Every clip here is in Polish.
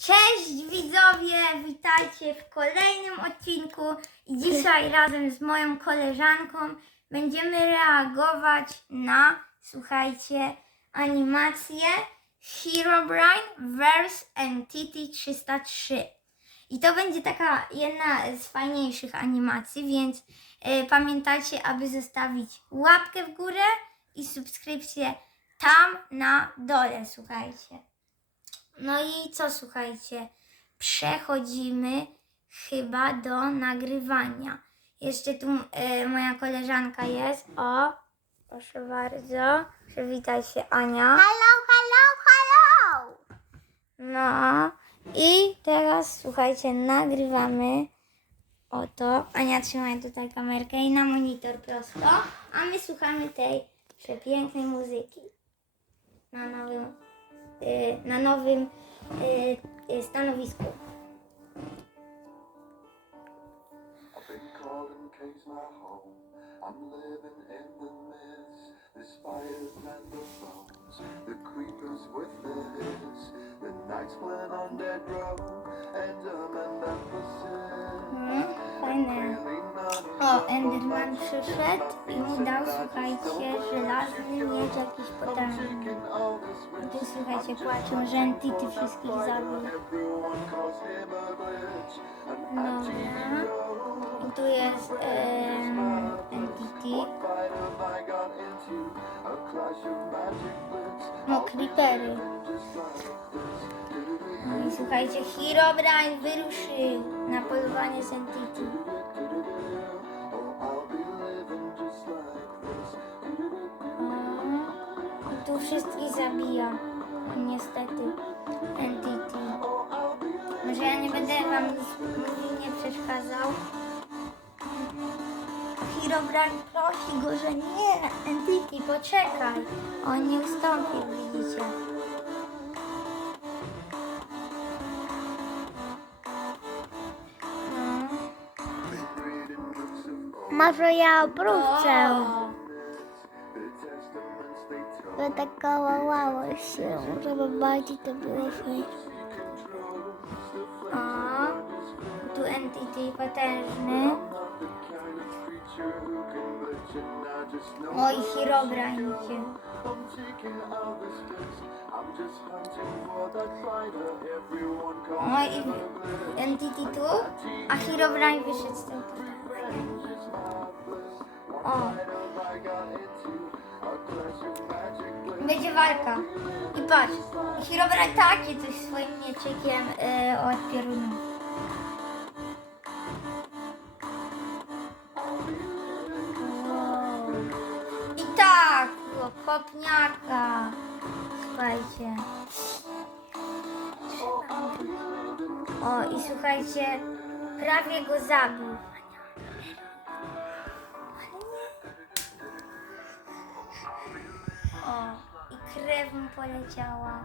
Cześć widzowie, witajcie w kolejnym odcinku i dzisiaj razem z moją koleżanką będziemy reagować na, słuchajcie, animację Herobrine vs Entity 303. I to będzie taka jedna z fajniejszych animacji, więc e, pamiętajcie, aby zostawić łapkę w górę i subskrypcję tam na dole, słuchajcie. No i co słuchajcie? Przechodzimy chyba do nagrywania. Jeszcze tu e, moja koleżanka jest. O, proszę bardzo. Przywitaj się Ania. Hello, hello, hello! No i teraz słuchajcie, nagrywamy. Oto. Ania trzymaj tutaj kamerkę i na monitor prosto. A my słuchamy tej przepięknej muzyki. Na nowym, y, na nowym y, y, stanowisku. The creepers with the hiss, the nights undead grow, and O, Enderman przyszedł i mu dał, słuchajcie, żelazny miecz jakiś potężny. tu słuchajcie, płaczą, że Entity wszystkich zabił. Dobra. I tu jest em, Entity. No, creepery. No i słuchajcie, Herobrine wyruszył na polowanie z Entity. Wszystkich zabija. Niestety. Entity. Może ja nie będę wam nie przeszkadzał. Herobrine prosi go, że nie, Entity, poczekaj. On nie ustąpił, widzicie. No. Może ja obrócę. Bo tak kołało się, żeby bardziej to było fajnie. o. Tu Entity potężny. Oj, Herobrine Oj. Entity tu, a Herobrine wyszedł z tym. O, będzie walka. I patrz, Herobrine takie coś swoim mieczykiem yy, od. Wow. I tak, kopniaka. Słuchajcie. O, i słuchajcie, prawie go zabił. O, krew mu poleciała.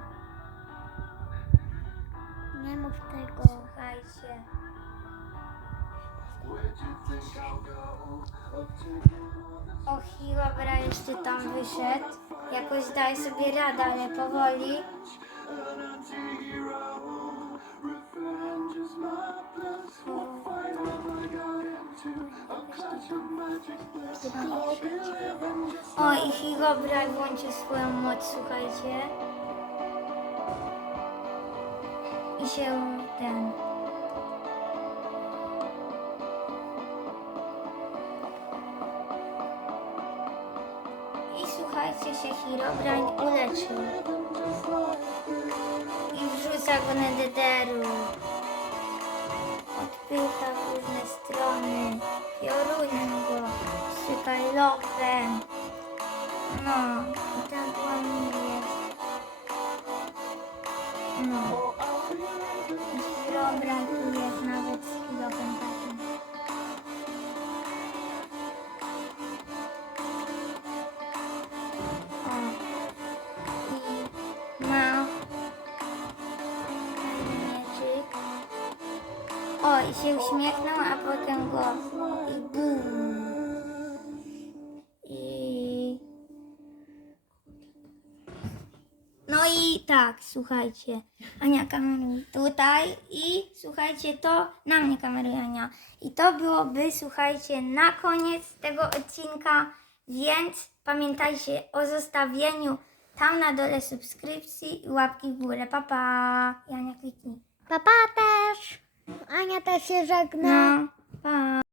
Nie mów tego. Słuchajcie. O, Hiłabra jeszcze tam wyszedd. Jakoś daje sobie radę, ale powoli. O, i Hiłabra włączy swoją moc, słuchajcie. I się ten... I słuchajcie, się Herobrine uleczył. I wrzuca go na dederu. Odpycha w różne strony. Lochem. No, i tak ładnie jest. No. Herobrine tu jest nawet z kilofem takim. O. I ma mieczyk. O, i się uśmiechnął, a potem go i bum. I... Tak, słuchajcie. Ania kameruje tutaj i słuchajcie, to na mnie kameruje Ania. I to byłoby, słuchajcie, na koniec tego odcinka, więc pamiętajcie o zostawieniu tam na dole subskrypcji i łapki w górę. Pa, pa. I Ania kliknij. Papa też. Ania też się żegna. No.